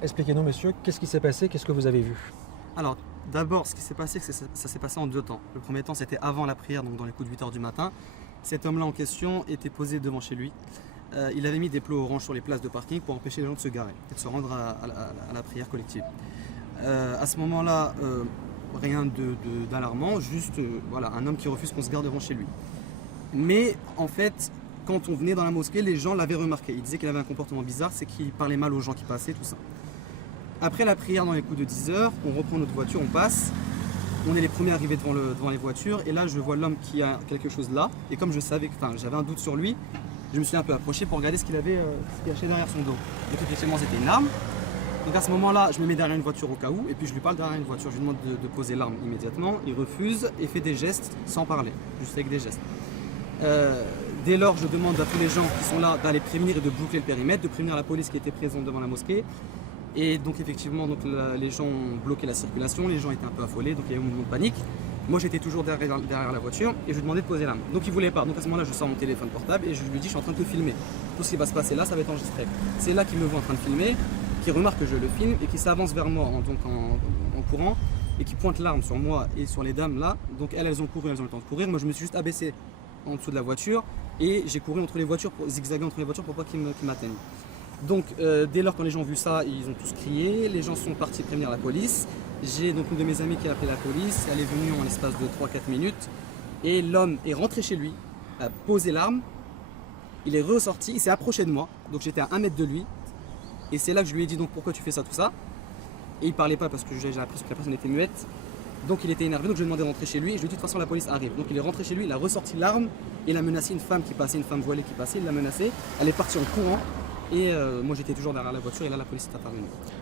Expliquez-nous, monsieur, qu'est-ce qui s'est passé? Qu'est-ce que vous avez vu? Alors, d'abord, ce qui s'est passé, c'est que ça s'est passé en deux temps. Le premier temps, c'était avant la prière, donc dans les coups de 8 h du matin. Cet homme-là en question était posé devant chez lui. Il avait mis des plots orange sur les places de parking pour empêcher les gens de se garer et de se rendre à la prière collective. À ce moment-là, rien d'alarmant, juste voilà, un homme qui refuse qu'on se gare devant chez lui. Mais en fait, quand on venait dans la mosquée, les gens l'avaient remarqué. Ils disaient qu'il avait un comportement bizarre, c'est qu'il parlait mal aux gens qui passaient, tout ça. Après la prière dans les coups de 10 h, on reprend notre voiture, on passe. On est les premiers arrivés devant les voitures. Et là, je vois l'homme qui a quelque chose là. Et comme je savais, j'avais un doute sur lui, je me suis un peu approché pour regarder ce qu'il avait caché derrière son dos. Donc effectivement, c'était une arme. Donc à ce moment-là, je me mets derrière une voiture au cas où. Et puis je lui parle derrière une voiture. Je lui demande de poser l'arme immédiatement. Il refuse et fait des gestes sans parler, juste avec des gestes. Dès lors, je demande à tous les gens qui sont là d'aller prévenir et de boucler le périmètre, de prévenir la police qui était présente devant la mosquée. Et donc effectivement, les gens ont bloqué la circulation, les gens étaient un peu affolés, donc il y a eu un mouvement de panique. Moi j'étais toujours derrière la voiture et je lui demandais de poser l'arme. Donc il voulait pas. Donc à ce moment-là, je sors mon téléphone portable et je lui dis je suis en train de te filmer. Tout ce qui va se passer là, ça va être enregistré. C'est là qu'il me voit en train de filmer, qui remarque que je le filme et qui s'avance vers moi en courant et qui pointe l'arme sur moi et sur les dames là. Donc elles ont couru, elles ont le temps de courir. Moi je me suis juste abaissé en dessous de la voiture et j'ai couru entre les voitures, zigzagué entre les voitures pour pas qu'ils m'atteignent. Donc dès lors quand les gens ont vu ça, ils ont tous crié, les gens sont partis prévenir la police. J'ai donc une de mes amies qui a appelé la police, elle est venue en l'espace de 3-4 minutes et l'homme est rentré chez lui, a posé l'arme, il est ressorti, il s'est approché de moi, donc j'étais à 1 mètre de lui et c'est là que je lui ai dit donc pourquoi tu fais ça, tout ça. Et il parlait pas parce que j'ai l'impression que la personne était muette, donc il était énervé, donc je lui ai demandé de rentrer chez lui et je lui ai dit de toute façon la police arrive. Donc il est rentré chez lui, il a ressorti l'arme et il a menacé une femme qui passait, une femme voilée qui passait, il l'a menacée, elle est partie en courant. Et moi j'étais toujours derrière la voiture et là la police est apparue.